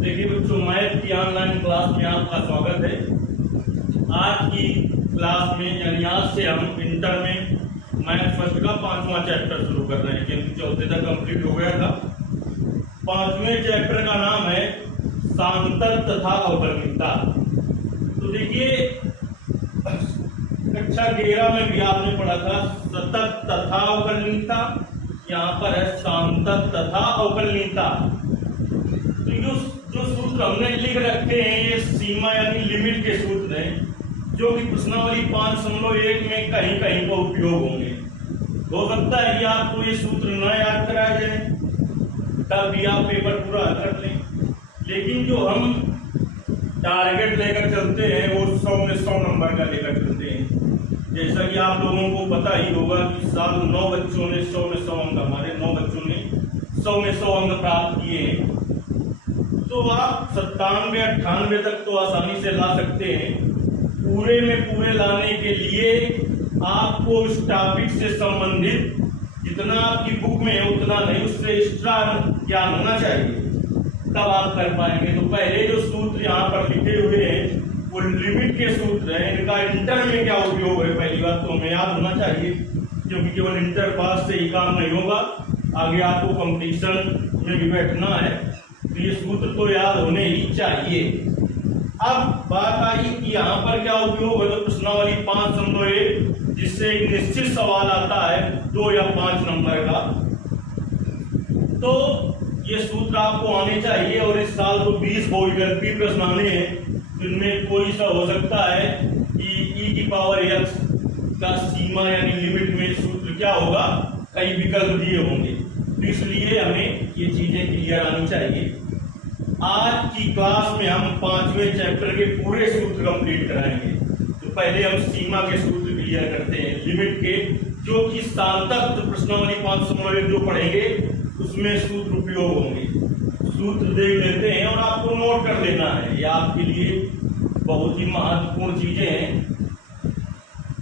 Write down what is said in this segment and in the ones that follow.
देखिए बच्चों, मैथ की ऑनलाइन क्लास में आपका स्वागत है। आज की क्लास में यानी आज से हम इंटर में मैथ फर्स्ट का 5वां चैप्टर शुरू कर रहे हैं, क्योंकि चौथे तक कंप्लीट हो गया था। 5वें चैप्टर का नाम है सांतक तथा अवकलनीयता। तो देखिए, कक्षा 11 में भी आपने पढ़ा था सतत तथा अवकलनीयता, यहाँ पर है सांतक तथा अवकलनीयता। तो जो सूत्र हमने लिख रखे हैं ये सीमा यानी लिमिट के सूत्र हैं, जो कि प्रश्नावली 5.1 में कहीं कहीं पर उपयोग होंगे। हो सकता है कि आपको ये सूत्र न याद कराया जाए, तब भी आप पेपर पूरा कर लें। लेकिन जो हम टारगेट लेकर चलते हैं वो 100 में 100 नंबर का लेकर चलते हैं। जैसा कि आप लोगों को पता ही होगा कि साल 9 बच्चों ने 100 में 100 अंक, हमारे 9 बच्चों ने 100 में 100 अंक प्राप्त किए हैं। तो आप 97, 98 तक तो आसानी से ला सकते हैं। पूरे में पूरे लाने के लिए आपको इस टॉपिक से संबंधित जितना आपकी बुक में है उतना नहीं, उससे एक्स्ट्रा ज्ञान होना चाहिए, तब आप कर पाएंगे। तो पहले जो सूत्र यहाँ पर लिखे हुए हैं वो लिमिट के सूत्र हैं। इनका इंटर में क्या उपयोग है, पहली बात तो हमें याद होना चाहिए, क्योंकि केवल इंटर पास से ही काम नहीं होगा, आगे आपको कंपटीशन में भी बैठना है, तो ये सूत्र तो याद होने ही चाहिए। अब बात आई कि यहाँ पर क्या उपयोग है, तो प्रश्नावली 5.1 जिससे एक निश्चित सवाल आता है 2 या 5 नंबर का, तो ये सूत्र आपको आने चाहिए। और इस साल तो 20 बहुविकल्पी प्रश्न आने हैं, जिनमें कोई सा हो सकता है कि e की पावर x का सीमा यानी लिमिट में सूत्र क्या होगा, कई विकल्प दिए होंगे, तो इसलिए हमें ये चीजें क्लियर आनी चाहिए। आज की क्लास में हम 5वें चैप्टर के पूरे सूत्र कंप्लीट कराएंगे। तो पहले हम सीमा के सूत्र क्लियर करते हैं, लिमिट के, जो कि सांतक प्रश्नावली 5.1 जो पढ़ेंगे उसमें सूत्र उपयोग होंगे। सूत्र देख लेते हैं और आपको नोट कर लेना है, ये आपके लिए बहुत ही महत्वपूर्ण चीजें हैं।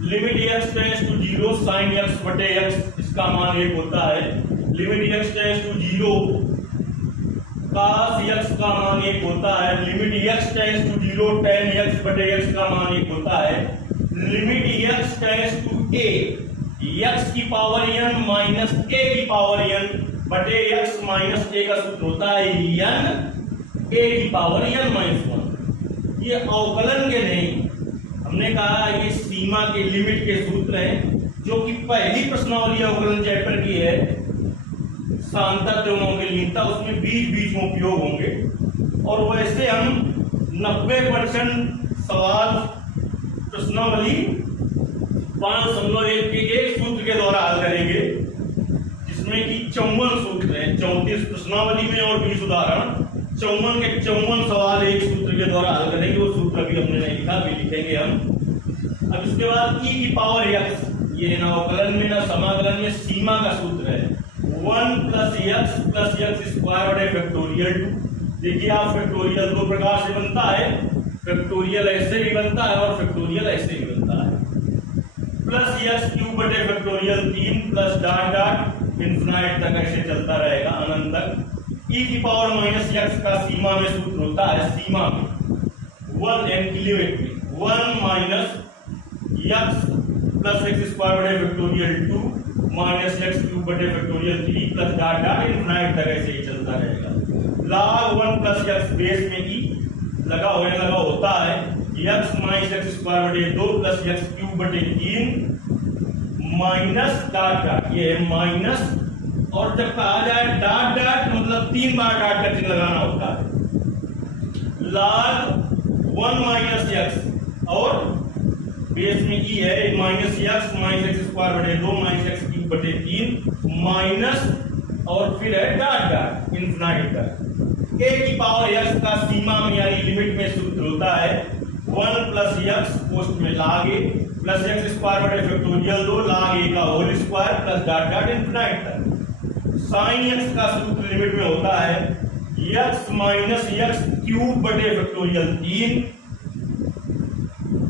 Limit x tends to 0 sin x बटे x, इसका मान 1 होता है। Limit x tends to 0 cos x का मान 1 होता है। Limit x tends to 0 tan x बटे x का मान 1 होता है। Limit x tends to a, x की पावर n माइनस a की पावर n बटे x माइनस a का सूत्र होता है n a की पावर n माइनस 1। ये अवकलन के नहीं, हमने कहा ये सीमा के लिमिट के सूत्र हैं, जो कि पहली प्रश्नावली अवकलन चैप्टर की है सांतक एवं अवकलनीयता, उसमें बीच बीच में उपयोग होंगे। और वैसे हम 90% सवाल प्रश्नावली 5.1 के एक सूत्र के द्वारा हल करेंगे, जिसमें कि 54 सूत्र हैं, 34 प्रश्नावली में और 20 उदाहरण, 54 के 54 सवाल एक सूत्र के द्वारा हल करेंगे। वो सूत्र अभी हमने नहीं लिखा, भी लिखेंगे हम। अब इसके बाद e की पावर x, ये ना अवकलन में ना समाकलन में सीमा का सूत्र है 1 + x स्क्वायर बटे फैक्टोरियल 2। देखिए आप, फैक्टोरियल दो प्रकार से बनता है, फैक्टोरियल ऐसे भी बनता है और फैक्टोरियल ऐसे भी बनता है। प्लस x क्यूब बटे factorial 3 plus dot dot infinite तक ऐसे चलता रहेगा अनंत तक। e की पावर माइनस x का सीमा में सूत्र होता है, सीमा में 1 n की लिमिट में 1 minus x plus x square बटे फैक्टोरियल 2 माइनस x क्यूब बटे factorial 3 plus dot dot infinite तक ऐसे ही चलता रहेगा। log 1 प्लस x बेस में e लगा होता है x माइनस x स्क्वायर बटे 2 प्लस x क्यूब बटे 3 माइनस डॉट डॉट, ये है माइनस, और जब कहा जाए डॉट डॉट मतलब 3 बार डॉट का चिन्ह लगाना होता है। log 1 माइनस x और बेस में ई है माइनस x स्क्वायर बटे 2 माइनस x क्यूब बटे 3 माइनस, और फिर है डॉट डॉट इनफिनाइट तक। a की पावर x का सीमा में यानी लिमिट में सूत्र होता है 1 प्लस x पोस्ट में log a plus x square बटे फैक्टोरियल 2 log a का whole square plus dot dot infinite तक। साइन x का सूत्र लिमिट में होता है x माइनस x क्यूब बटे फैक्टोरियल 3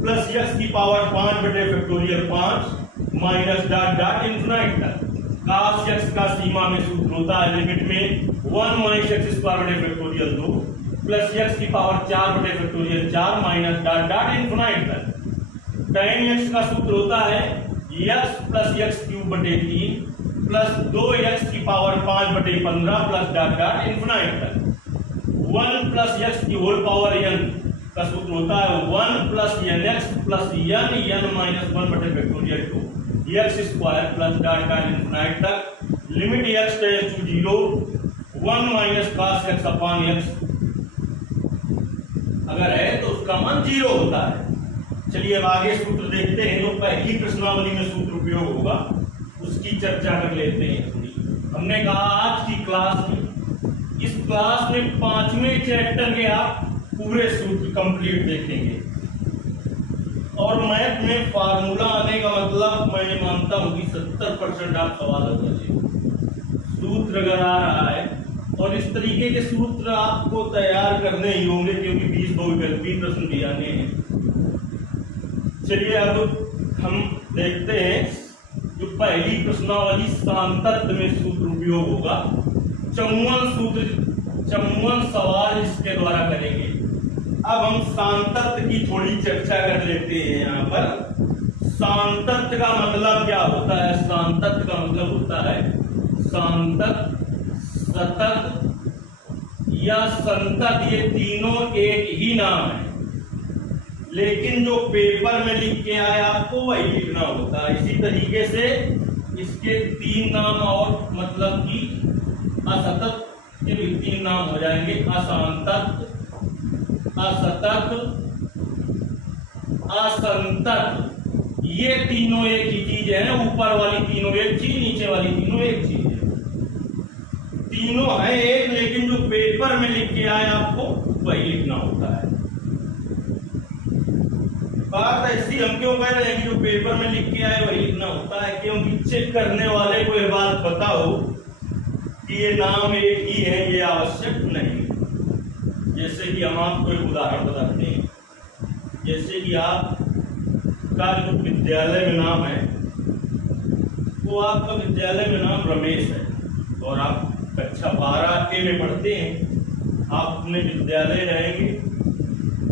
प्लस x की पावर 5 बटे factorial 5 minus dot dot infinite तक। cos x का सीमा में सूत्र होता है लिमिट में 1 माइनस x स्क्वायर बटे फैक्टोरियल 2 प्लस एक्स की पावर 4 बटे factorial 4 minus dot dot infinite तक। tan x का सूत्र होता है x प्लस एक्स क्यूब बटे 3 प्लस 2x की पावर 5 बटे 15 प्लस डॉट डॉट इन्फिनाइट तक। 1 प्लस एक्स की होल पावर n का सूत्र होता है 1 plus n x plus n minus 1 बटे factorial 2 x square plus dot dot infinite तक। Limit x tends to 0 1 minus cos x upon x अगर है तो उसका मान 0 होता है। चलिए अब आगे सूत्र देखते हैं जो पहली प्रश्नावली में सूत्र उपयोग होगा उसकी चर्चा कर लेते हैं थोड़ी। हमने कहा आज की क्लास में, इस क्लास में 5वें चैप्टर के आप पूरे सूत्र कंप्लीट देखेंगे और मैथ में फार्मूला आने का मतलब मैं मानता हूं कि 70% आप सवाल करेंगे। सूत्र अगर आ रहा है और इस तरीके के सूत्र आपको तैयार करने ही होंगे क्योंकि 20 प्रश्न भी आने हैं। चलिए अब हम देखते हैं जो पहली प्रश्नावली सांतत्य में सूत्र उपयोग होगा। 54 सवाल इसके द्वारा करेंगे। अब हम सांतत्य की थोड़ी चर्चा कर लेते हैं। यहाँ पर सांतत्य का मतलब क्या होता है? सांतत्य का मतलब होता है सांतत्य, सतत या संतत, ये तीनों एक ही नाम है लेकिन जो पेपर में लिख के आए आपको वही लिखना होता है। इसी तरीके से इसके 3 नाम और मतलब कि असतत के भी 3 नाम हो जाएंगे, असांतत, असतत, असंतत। ये तीनों एक ही चीज है। ऊपर वाली तीनों एक चीज, नीचे वाली तीनों एक चीज है। तीनों है एक लेकिन जो पेपर में लिख के आए आपको वही लिखना होता है। बात ऐसी हम क्यों कह रहे हैं कि जो पेपर में लिख के आए वही लिखना होता है? क्योंकि चेक करने वाले को यह बात पता हो कि ये नाम एक ही है, ये आवश्यक नहीं। जैसे कि हम आपको एक उदाहरण बताते हैं। जैसे कि आप का जो विद्यालय में नाम है वो आपका विद्यालय में नाम रमेश है और आप कक्षा 12 में पढ़ते हैं। आप अपने विद्यालय जाएंगे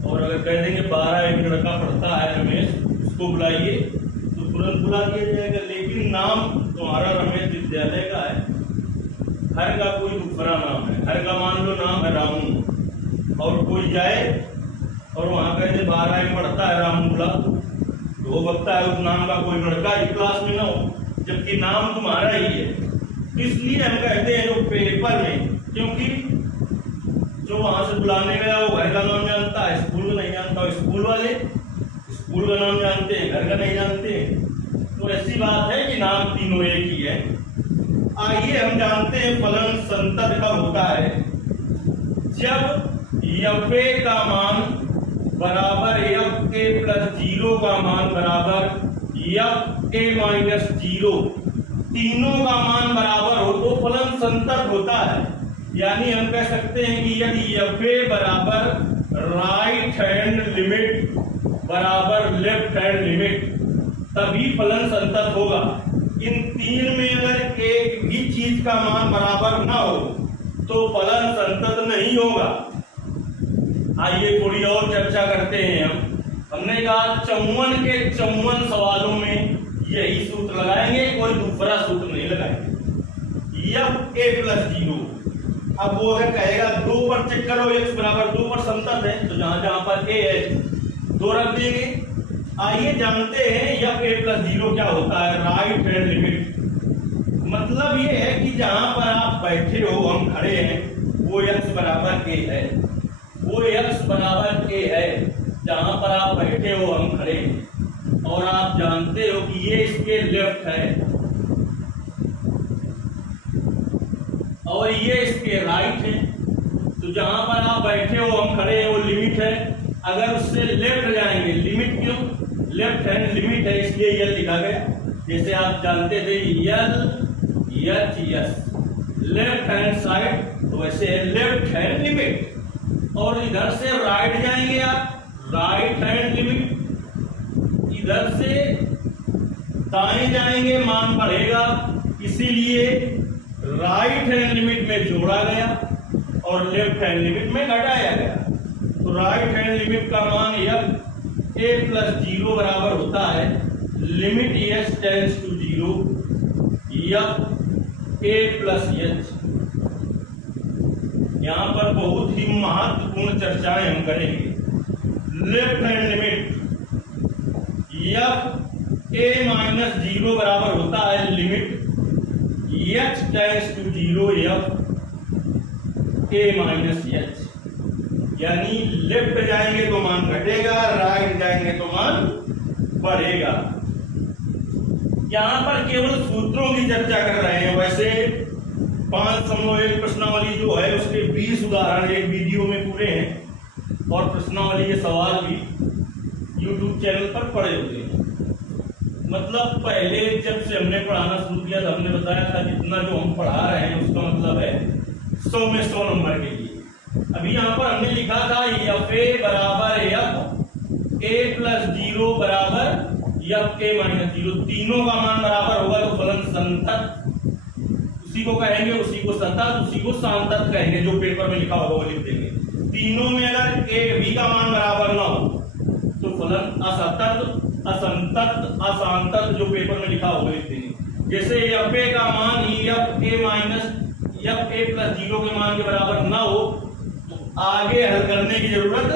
और अगर कह देंगे 12 एक लड़का पढ़ता है रमेश, उसको बुलाइए तो तुरंत बुला दिया जाएगा। लेकिन नाम तुम्हारा रमेश विद्यालय का है, हर का कोई दूसरा नाम है। हर का मान लो नाम है रामू और कोई जाए और वहां कह दे 12 एक पढ़ता है रामू, बुला तो हो सकता है उस नाम का कोई लड़का इस क्लास में ना हो जबकि नाम तुम्हारा ही है। इसलिए हम कहते हैं जो पेपर में, क्योंकि जो वहां से बुलाने गया वो घर का नाम जानता है, स्कूल का नहीं जानता। स्कूल वाले स्कूल का नाम जानते हैं, घर का नहीं जानते हैं। तो ऐसी बात है कि नाम तीनों एक ही है। आइए हम जानते हैं फलन संतत कब होता है। जब यफे का मान बराबर यफ के प्लस 0 का मान बराबर यफ के माइनस 0, तीनों का मान बराबर हो तो फलन संतत होता है। यानी हम कह सकते हैं कि यदि यफे बराबर राइट हैंड लिमिट बराबर लेफ्ट हैंड लिमिट तभी फलन संतत होगा। इन 3 में अगर एक भी चीज का मान बराबर ना हो तो फलन संतत नहीं होगा। आइए थोड़ी और चर्चा करते हैं। हमने कहा 54 के 54 सवालों में यही सूत्र लगाएंगे, कोई दूसरा सूत्र नहीं लगाएंगे। यफ ए प्लस 0। अब वो अगर कहेगा 2 पर चेक करो, x बराबर 2 पर संतत है तो जहां जहां पर a है 2 रख देंगे। आइए जानते हैं यफ ए प्लस 0 क्या होता है। राइट हैंड लिमिट मतलब ये है कि जहां पर आप बैठे हो, हम खड़े हैं, वो x बराबर a है, वो x बराबर a है। जहां पर आप बैठे हो हम खड़े हैं और आप जानते हो कि ये इसके लेफ्ट है और ये इसके राइट है। तो जहां पर आप बैठे हो हम खड़े हैं वो लिमिट है। अगर उससे लेफ्ट जाएंगे, लिमिट क्यों? लेफ्ट हैंड लिमिट है इसलिए यल लिखा गया। जैसे आप जानते थे L H S left hand side, तो वैसे है लेफ्ट हैंड लिमिट। और इधर से राइट जाएंगे आप, राइट हैंड लिमिट। इधर से दाएं जाएंगे मान बढ़ेगा, इसीलिए राइट हैंड लिमिट में जोड़ा गया। और लेफ्ट हैंड लिमिट में घटाया गया। तो राइट हैंड लिमिट का मान एफ ए प्लस 0 बराबर होता है limit h tends to 0 f a plus h. यहां पर बहुत ही महत्वपूर्ण चर्चाएं हम करेंगे। Left hand limit f a minus 0 बराबर होता है limit h tends to 0 f a minus h. यानी लेफ्ट जाएंगे तो मान घटेगा, राइट जाएंगे तो मान बढ़ेगा। यहां पर केवल सूत्रों की चर्चा कर रहे हैं। वैसे 5.1 प्रश्नावली जो है उसके 20 उदाहरण एक वीडियो में पूरे हैं और प्रश्नावली के सवाल भी YouTube चैनल पर पड़े हुए हैं। मतलब पहले जब से हमने पढ़ाना शुरू किया था हमने बताया था जितना जो हम पढ़ा रहे हैं उसका मतलब है 100 में 100 नंबर के लिए। अभी यहाँ पर हमने लिखा था एफ ए बराबर एफ ए प्लस 0 बराबर एफ ए माइनस 0। तीनों का मान बराबर होगा तो फलन संतत उसी को कहेंगे, उसी को सतत, उसी को सांतत कहेंगे। जो पेपर में लिखा होगा वो लिख देंगे। तीनों में अगर ए बी का मान बराबर ना हो तो फलन असतत, असंतत, असांतत जो पेपर में लिखा होगा लिख देंगे। जैसे एफ ए का मान F a minus F a plus 0 के मान के बराबर ना हो तो आगे हल करने की जरूरत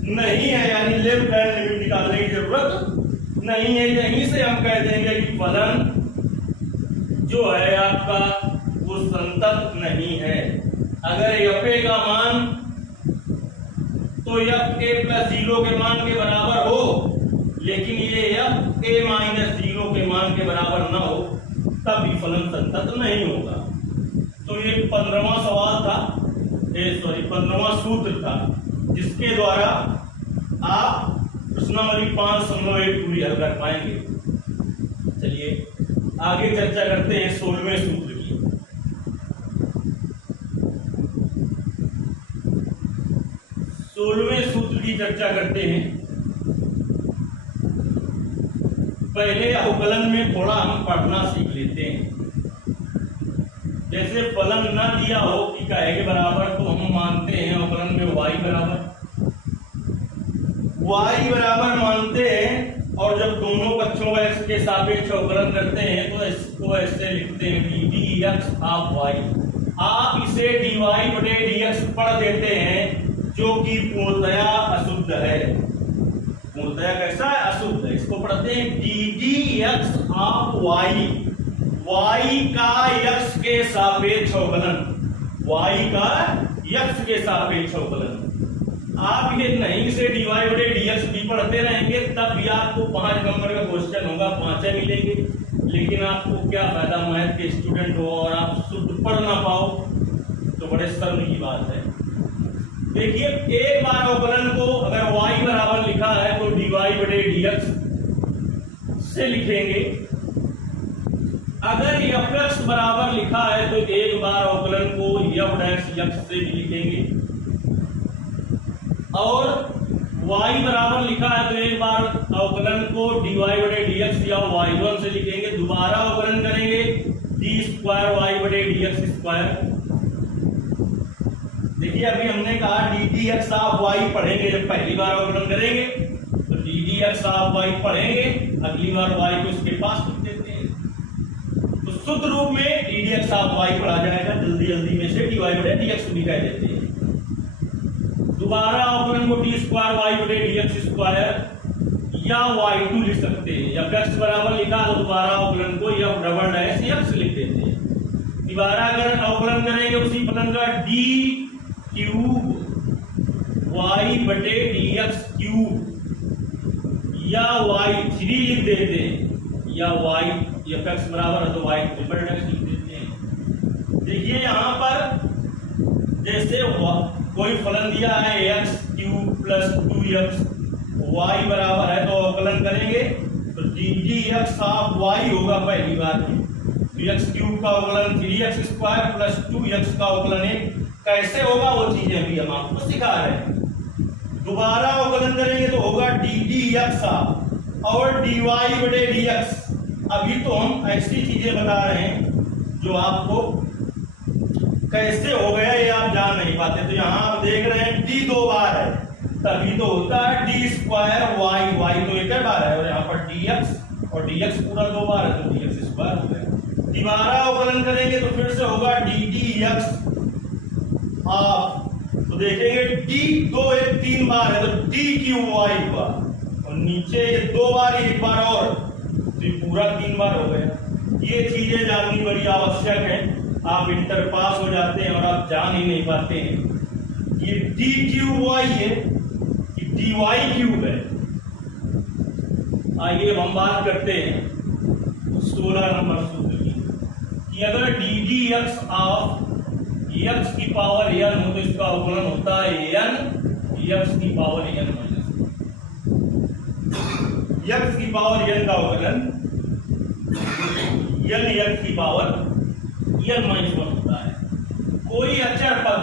नहीं है, यानी लेफ्ट हैंड लिमिट निकालने की जरूरत नहीं है। यहीं से हम कह देंगे कि फलन जो है आपका वो संतत नहीं है। अगर एफ ए का मान तो एफ ए प्लस 0 के मान के बराबर हो लेकिन ये एफ ए माइनस 0 के मान के बराबर ना हो तब भी फलन संतत नहीं होगा। तो ये 15वां सवाल था, 15वां सूत्र था जिसके द्वारा आप प्रश्नावली 5.1 पूरी हल कर पाएंगे। चलिए आगे चर्चा करते हैं 16वें सूत्र की। 16वें सूत्र की चर्चा करते हैं। पहले अवकलन में थोड़ा हम पढ़ना सीख लेते हैं। जैसे फलन न दिया हो कि काहे के बराबर तो हम मानते हैं अवकलन में y बराबर मानते हैं और जब दोनों पक्षों का x के सापेक्ष अवकलन करते हैं तो इसको ऐसे लिखते हैं कि dx ऑफ y। आप इसे dy बटे dx पढ़ देते हैं जो कि पूर्णतया अशुद्ध है। पूर्णतया कैसा है? अशुद्ध है। इसको पढ़ते हैं ddx ऑफ y, y का x के सापेक्ष अवकलन, y का x के सापेक्ष अवकलन। आप ये नहीं से dy बटे dx भी पढ़ते रहेंगे तब भी आपको 5 नंबर का क्वेश्चन होगा, 5 मिलेंगे। लेकिन आपको क्या फायदा, मैथ के स्टूडेंट हो और आप शुद्ध पढ़ ना पाओ तो बड़े शर्म की बात है। देखिए एक बार अवकलन को अगर y बराबर लिखा है तो dy बटे dx से लिखेंगे। अगर fx बराबर लिखा है तो एक बार अवकलन को f डैश x से भी लिखेंगे और y बराबर लिखा है तो एक बार अवकलन को dy बटे dx या y1 से लिखेंगे। दोबारा अवकलन करेंगे d स्क्वायर y बटे dx स्क्वायर। देखिए अभी हमने कहा ddx ऑफ y पढ़ेंगे, जब पहली बार अवकलन करेंगे तो ddx ऑफ y पढ़ेंगे, अगली बार y को इसके पास लिख देते हैं तो शुद्ध रूप में ddx ऑफ y पढ़ा जाएगा। जल्दी जल्दी में से dy बटे dx भी कह देते हैं। दोबारा अवकलन को d स्क्वायर y बटे dx स्क्वायर या y2 लिख सकते हैं। या x बराबर लिखा तो दोबारा अवकलन को f डबल डैश x लिख देते हैं। दोबारा अगर अवकलन करेंगे उसी फलन का d क्यूब y बटे dx क्यूब या y3 लिख देते हैं या y f(x) बराबर है तो y ट्रिपल डैश लिख देते हैं। देखिए यहाँ पर जैसे कोई फलन दिया है x cube plus 2x, y बराबर है तो अवकलन करेंगे तो ddx ऑफ y होगा पहली बार में। x क्यूब का अवकलन 3x स्क्वायर प्लस 2x का अवकलन कैसे होगा वो चीजें भी हम आपको सिखा रहे हैं। दोबारा अवकलन करेंगे तो होगा ddx और dy बटे dx। अभी तो हम ऐसी चीजें बता रहे हैं जो आपको कैसे हो गया ये आप जान बना नहीं पाते। तो यहाँ आप देख रहे हैं डी 2 बार है, तभी तो होता है डी स्क्वायर वाई, वाई तो एक बार है, और यहाँ पर dx और dx पूरा 2 बार है, तो dx स्क्वायर हो गया। दोबारा अवकलन करेंगे तो फिर से होगा डी dx हाफ, तो देखेंगे डी 2 एक 3 बार है, तो डी क्यूब वाई हुआ, और नीचे ये 2 बार एक बार और, तो ये पूरा 3 बार हो गया। ये चीजें जाननी बड़ी आवश्यक है, आप इंटर पास हो जाते हैं और आप जान ही नहीं पाते हैं। ये डी क्यूब वाई है, ये डी वाई क्यूब है। आइए अब हम बात करते हैं 16 नंबर सूत्र की, कि अगर D d x of x की पावर n हो तो इसका अवकलन होता है n एक्स की पावर n माइनस, एक्स की पावर n का अवकलन n एक्स की पावर n माइनस 1 होता है। कोई अचर पद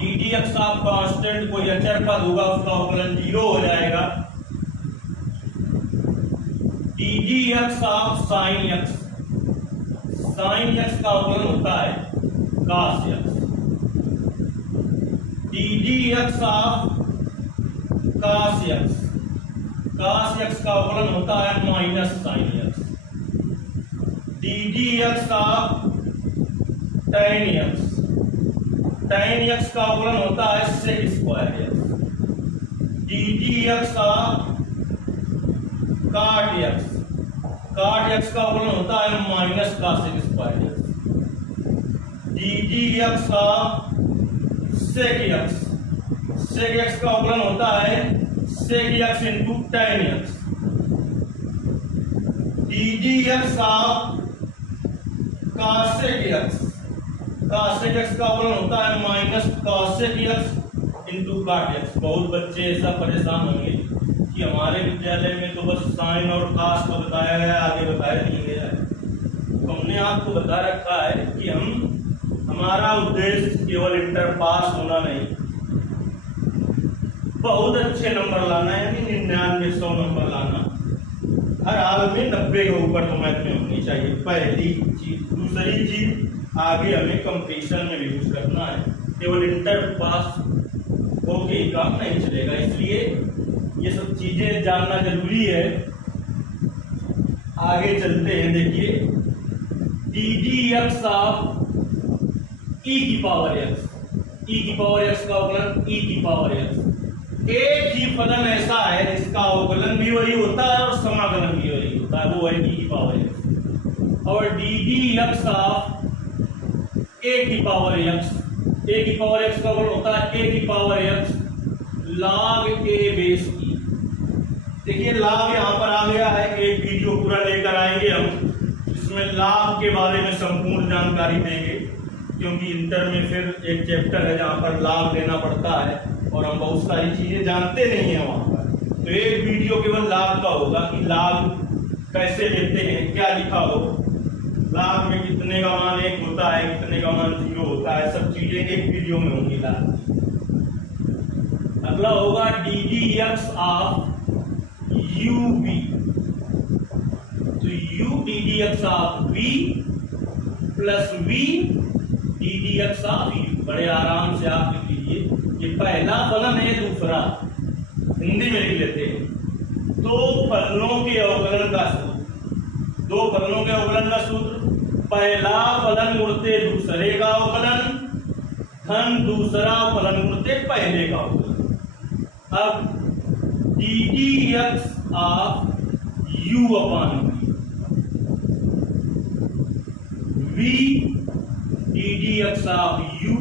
D d x of constant कोई अचर पद होगा, उसका अवकलन 0 हो जाएगा। D d x of sine x, sine x का अवकलन होता है cos x, d d x of cos x, cos x का अवकलन होता है minus sine x, d d x of tan x, tan x का अवकलन होता है sec square x, d d x of cot x, cot x का अवकलन होता है minus cos square x, d d x of sec x, sec x का अवकलन होता है sec x into tan x, d d x of cosec x, cosec x का अवकलन होता है minus cosec x into cot x। बहुत बच्चे ऐसा परेशान होंगे कि हमारे विद्यालय में तो बस साइन और cos को बताया गया, आगे बताया नहीं गया है। तो हमने आपको बता रखा है कि हमारा उद्देश्य केवल इंटर पास होना नहीं, बहुत अच्छे नंबर लाना है, यानी 99-100 नंबर लाना। हर हाल में 90 के ऊपर तो मैथ में होनी चाहिए, पहली चीज। दूसरी चीज, आगे हमें कंपटीशन में भी यूज करना है, केवल इंटर पास होके काम नहीं चलेगा, इसलिए ये सब चीजें जानना जरूरी है। आगे चलते हैं, देखिए D d x of e की पावर x, e की पावर x का अवकलन e की पावर x। एक ही फलन ऐसा है जिसका अवकलन भी वही होता है और समाकलन भी वही होता है, वो है e की पावर x। और D d x of a की पावर x, a की पावर x का अवकलन होता है a की power x log a base e। देखिए log यहाँ पर आ गया है, एक वीडियो पूरा लेकर आएंगे हम, इसमें log के बारे में संपूर्ण जानकारी देंगे, क्योंकि इंटर में फिर एक चैप्टर है जहाँ पर log लेना पड़ता है और हम बहुत सारी चीजें जानते नहीं है वहां पर। तो एक वीडियो केवल log का होगा कि log कैसे लेते हैं, क्या लिखा हो, log में कितने का मान 1 होता है, कितने का मान 0 होता है, सब चीजें एक वीडियो में होंगी log। अगला होगा d d x of u v, तो u d d x of v plus v d d x of u। बड़े आराम से आप लिख लीजिए, ये पहला फलन है, दूसरा हिंदी में लिख लेते हैं। दो फलनों के अवकलन का सूत्र, दो फलनों के अवकलन का सूत्र, पहला फलन गुणते दूसरे का अवकलन धन दूसरा फलन गुणते पहले का अवकलन। अब D d x of u upon v d d x of u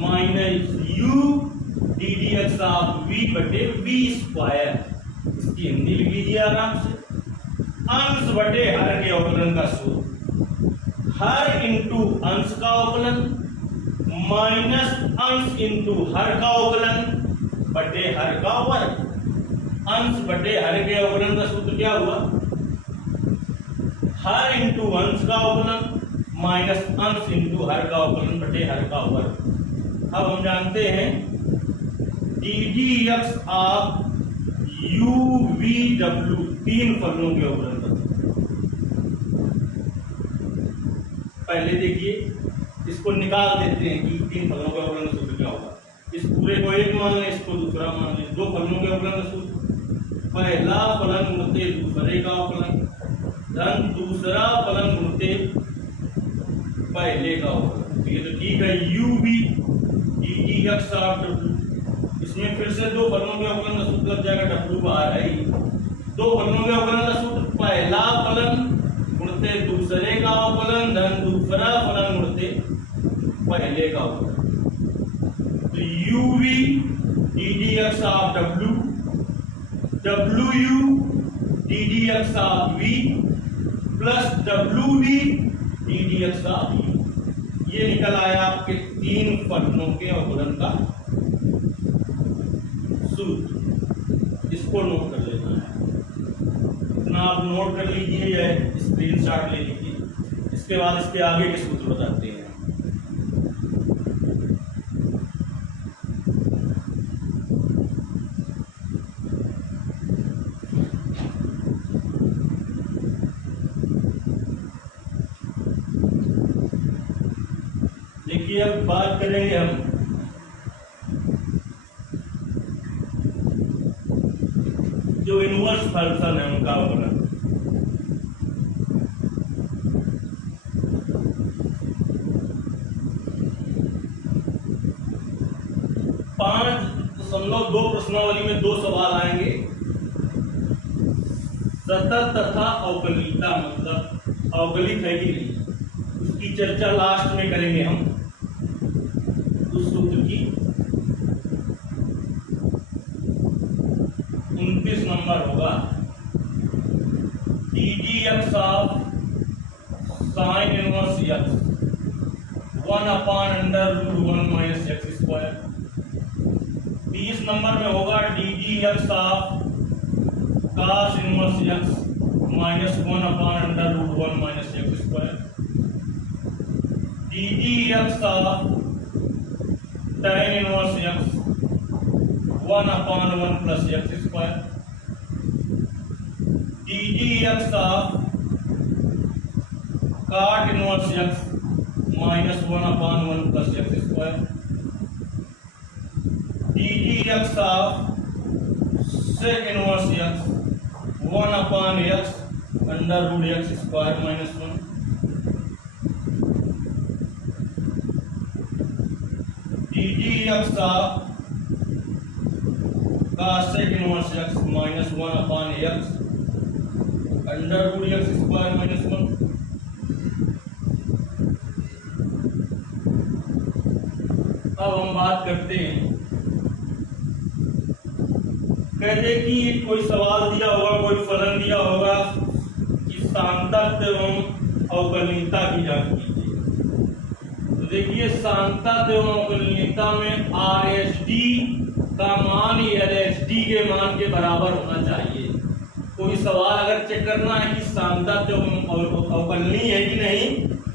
minus u d d x of v बटे v स्क्वायर। इसकी हिंदी लिख लीजिए आराम से, अंश बटे हर के अवकलन का सूत्र, हर इंटू अंश का अवकलन माइनस अंश इंटू हर का अवकलन बटे हर का वर्ग। अंश बटे हर के अवकलन का सूत्र क्या हुआ, हर इंटू अंश का अवकलन माइनस अंश इंटू हर का अवकलन बटे हर का वर्ग। अब हम जानते हैं D d x of you V W, तीन फलनों के अवकलन का। पहले देखिए इसको निकाल देते हैं कि तीन फलनों के अवकलन का सूत्र क्या होगा। इस पूरे को एक मान लें, इसको दूसरा मान लें। दो फलनों के अवकलन का सूत्र, पहला फलन गुणते दूसरे का अवकलन धन दूसरा फलन गुणते पहले का अवकलन। ये तो ठीक है। u_v dt(x) ऑफ w, इसमें फिर से दो फलनों के अवकलन का सूत्र लग जाएगा। w बाहर है ही। दो फलनों के अवकलन का सूत्र, पहला फलन गुणते दूसरे का अवकलन धन दूसरा फलन गुणते पहले का अवकलन। तो u_v dt(x) of w, w_u dt(x) of v plus w_v dt(x) of v। ये निकल आया आपके तीन फलनों के अवकलन का सूत्र। इसको नोट कर लेना है। इतना आप नोट कर लीजिए या स्क्रीनशॉट ले लीजिए। इसके बाद इसके आगे के सूत्र बताते हैं। देखिए अब बात करेंगे हम जो इनवर्स फंक्शन है उनका अवकलन। दो प्रश्नावली में दो सवाल आएंगे। सतत तथा अवकलिता मतलब अवकलित है कि नहीं, उसकी चर्चा लास्ट में करेंगे हम। उस सूत्र की 29 नंबर होगा ddx of sin inverse x 1/√1 - x²। 30 number में होगा ddx of cos inverse x -1/√1 - x²। ddx of tan inverse x 1/1 + x²। ddx of cot inverse x -1/1 + x²। ddx of sec inverse x 1/x √x² - 1। ddx of cosec inverse x -1/x √x² - 1। अब हम बात करते हैं, कहते कि कोई सवाल दिया होगा, कोई फलन दिया होगा कि सांतत्य एवं अवकलनीयता की जांच कीजिए। तो देखिए सांतत्य एवं अवकलनीयता में RSD का मान LSD के मान के बराबर होना चाहिए। कोई सवाल अगर चेक करना है कि सांतत्य एवं अवकलनीय है कि नहीं,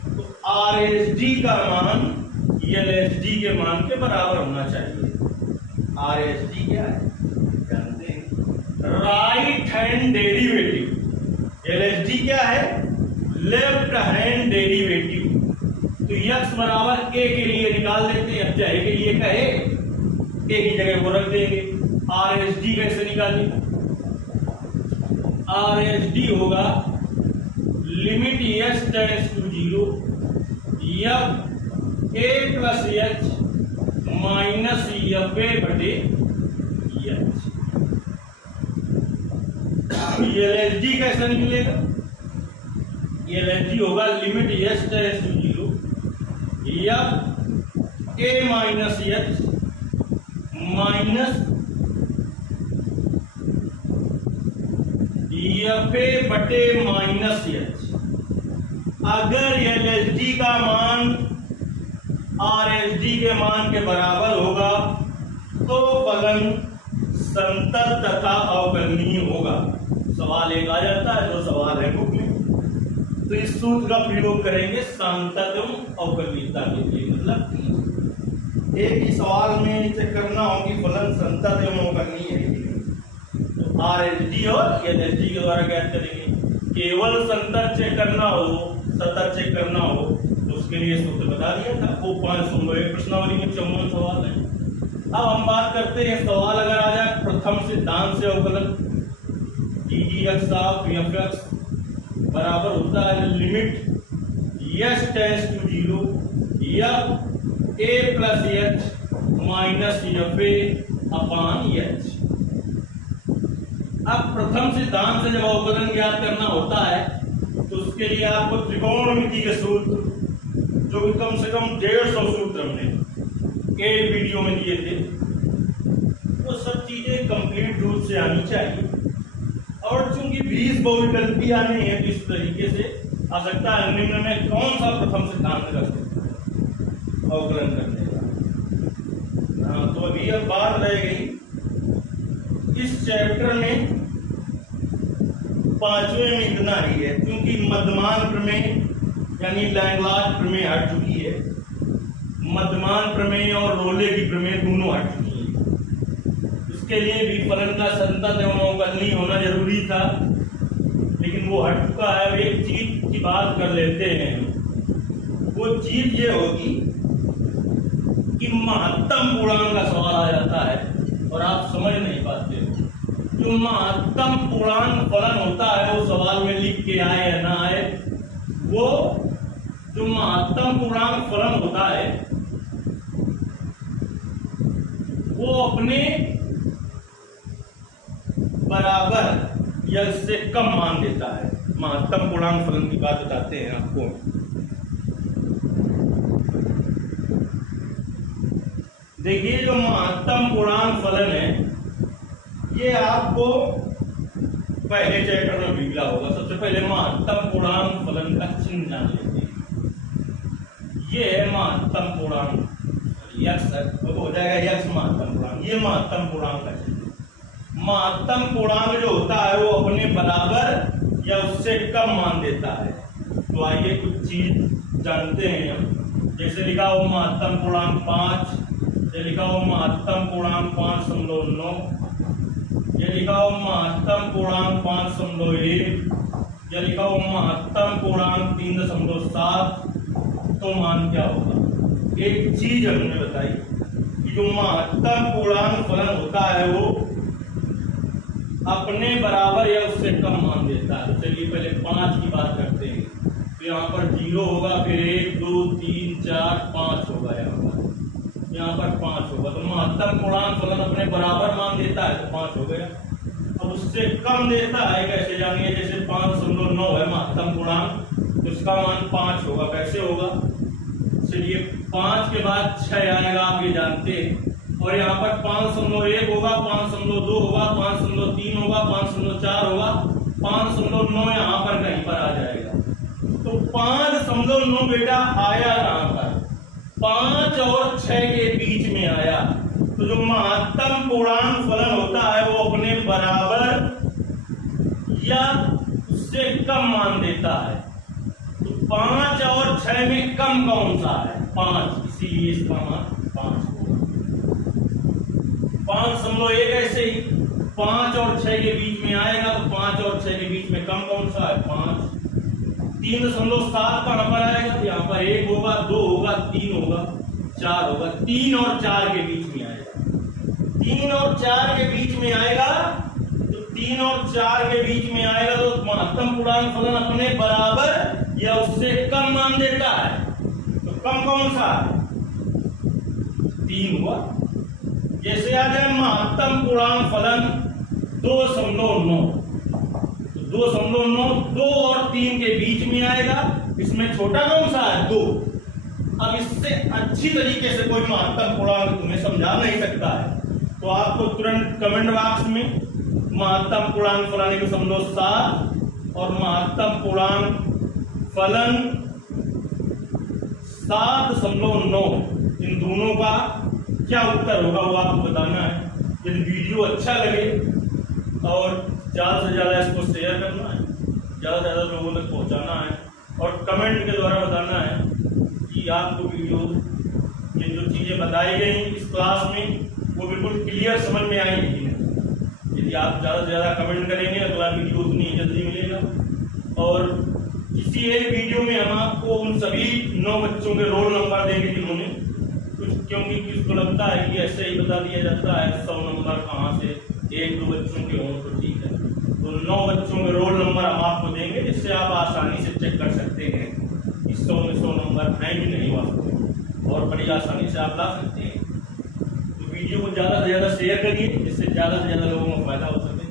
तो RSD का मान LSD के मान के बराबर होना चाहिए। RSD क्या है जानते हैं, राइट हैंड डेरिवेटिव। LSD क्या है, लेफ्ट हैंड डेरिवेटिव। तो x बराबर a के लिए निकाल देते हैं। अब चाहे के लिए कहे a की जगह को रख देंगे। RSD कैसे निकालें, RSD होगा limit s tends to 0 f a + h - fa/h। LSD कैसे निकलेगा, LSD होगा limit s tends to 0 f a - h -fa/-h। अगर LSD का मान RSD के मान के बराबर होगा तो फलन संतत तथा अवकलनीय होगा। सवाल एक आ जाता है, जो सवाल है बुक में। तो इस सूत्र का प्रयोग करेंगे सांतत्य एवं अवकलनीयता के लिए। मतलब एक ही सवाल में चेक करना हो कि फलन संतत एवं अवकलनीय है कि नहीं, तो RSD और LSD के द्वारा ज्ञात करेंगे। केवल संतत चेक करना हो, सतत चेक करना हो, तो उसके उसके लिए सूत्र बता दिया था। वो 5 नंबर प्रश्नावली में 54 सवाल है। अब हम बात करते हैं, सवाल अगर आ जाए प्रथम सिद्धांत से अवकलन, dx ऑफ fx बराबर होता है limit s tends to 0 f a plus h minus f a upon h। अब प्रथम सिद्धांत से जब अवकलन ज्ञात करना होता है तो उसके लिए आपको त्रिकोणमिति के सूत्र, जो कि कम से कम 150 सूत्र हमने एक वीडियो में दिए थे, वो सब चीजें कंप्लीट रूप से आनी चाहिए। और चूंकि 20 बहुविकल्पी आने हैं तो इस तरीके से आ सकता है निम्न में कौन सा प्रथम सिद्धांत कर सकते हैं अवकलन करने का। हाँ, तो अभी अब बात रह गई इस चैप्टर में 5वें में इतना ही है, क्योंकि मध्यमान प्रमेय यानी लैंग्लाज प्रमेय हट चुकी है। मध्यमान प्रमेय और रोले की प्रमेय दोनों हट चुकी है। इसके लिए भी फलन का संतत एवं अवकलनीय होना जरूरी था, लेकिन वो हट चुका है। अब एक चीज की बात कर लेते हैं, वो चीज ये होगी कि महत्तम पूर्णांक का सवाल आ जाता है और आप समझ नहीं पाते हो। जो महत्तम पूर्णांक फलन होता है वो सवाल में लिख के आए या ना आए, वो जो महत्तम पूर्णांक फलन होता है वो अपने बराबर या इससे कम मान देता है। महत्तम पूर्णांक फलन की बात बताते हैं आपको। देखिए, जो महत्तम पूर्णांक फलन है ये आपको पहले चैप्टर में भी मिला होगा। सबसे पहले महत्तम पूर्णांक फलन का चिन्ह जान लेते हैं। ये है महत्तम पूर्णांक, यक्स हो जाएगा यक्स महत्तम पूर्णांक। ये महत्तम पूर्णांक का चिन्ह। महत्तम पूर्णांक जो होता है वो अपने बराबर या उससे कम मान देता है। तो आइए कुछ चीज जानते हैं हम। जैसे लिखा हो महत्तम पूर्णांक 5, ये लिखा हो महत्तम पूर्णांक 5.9, ये लिखा हो महत्तम पूर्णांक 5.1, ये लिखा हो महत्तम पूर्णांक 3.7। तो मान क्या होगा? एक चीज हमने बताई कि जो महत्तम पूर्णांक फलन होता है वो अपने बराबर या उससे कम मान देता है। चलिए पहले 5 की बात करते हैं। तो यहाँ पर 0 होगा, फिर 1 2 3 4 5 होगा, यहाँ पर 5 होगा। तो महत्तम पूर्णांक फलन अपने बराबर मान देता है तो 5 हो गया। अब उससे कम देता है कैसे जानिए? जैसे 5.9 है महत्तम पूर्णांक, तो इसका मान 5 होगा। कैसे होगा? चलिए 5 के बाद 6 आएगा, आप ये जानते हैं। और यहाँ पर 5.1 होगा, 5.2 होगा, 5.3 होगा, 5.4 होगा, 5.9 यहाँ पर कहीं पर आ जाएगा। तो 5.9 बेटा आया कहाँ पर? 5 और 6 के बीच में आया। तो जो महत्तम पूर्णांक फलन होता है वो अपने बराबर या उससे कम मान देता है। तो 5 और 6 में कम कौन सा है? 5, इसीलिए इसका मान 5 होगा। 5.1 ऐसे ही 5 और 6 के बीच में आएगा, तो 5 और 6 के बीच में कम कौन सा है? 5। 3.7 कहां पर आएगा? तो यहाँ पर 1 होगा, 2 होगा, 3 होगा, 4 होगा। 3 और 4 के बीच में आएगा। 3 और 4 के बीच में आएगा, तो 3 और 4 के बीच में आएगा तो महत्तम पूर्णांक फलन अपने बराबर या उससे कम मान देता है। तो कम कौन सा है? 3 हुआ। जैसे आ जाए महत्तम पूर्णांक फलन 2.9, तो 2.9 2 और 3 के बीच में आएगा। इसमें छोटा कौन सा है? 2। अब इससे अच्छी तरीके से कोई महत्तम पूर्णांक तुम्हें समझा नहीं सकता है, तो आपको तुरंत कमेंट बॉक्स में महत्तम पूर्णांक फलन 1.7 और महत्तम पूर्णांक फलन 7.9, इन दोनों का क्या उत्तर होगा वो आपको बताना है। यदि वीडियो अच्छा लगे और ज़्यादा से ज़्यादा इसको शेयर करना है, ज़्यादा से ज़्यादा लोगों तक पहुंचाना है और कमेंट के द्वारा बताना है कि आपको वीडियो ये जो चीज़ें बताई गई इस क्लास में वो बिल्कुल क्लियर समझ में आई नहीं। यदि आप ज़्यादा से ज़्यादा कमेंट करेंगे अगला वीडियो उतनी जल्दी मिलेगा। और इसी एक वीडियो में हम आपको उन सभी 9 बच्चों के रोल नंबर देंगे जिन्होंने क्योंकि किसको लगता है कि ऐसे ही बता दिया जाता है 100 नंबर कहाँ से 1-2 बच्चों के हों तो ठीक है। तो 9 बच्चों के रोल नंबर हम आपको देंगे जिससे आप आसानी से चेक कर सकते हैं कि 100 में 100 नंबर हैं कि नहीं वास्तव में, और बड़ी आसानी से आप ला सकते हैं। तो वीडियो को ज़्यादा से ज़्यादा शेयर करिए जिससे ज़्यादा से ज़्यादा लोगों को फायदा हो सके।